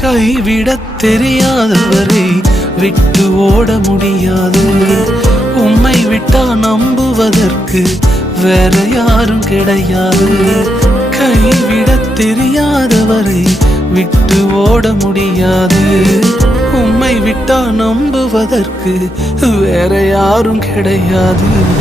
கைவிடத் தெரியாதவரை விட்டு ஓட முடியாது. உம்மை விட்டா நம்புவதற்கு வேற யாரும் கிடையாது. கைவிடத் தெரியாதவரை விட்டு ஓட முடியாது. உம்மை விட்டா நம்புவதற்கு வேற யாரும் கிடையாது.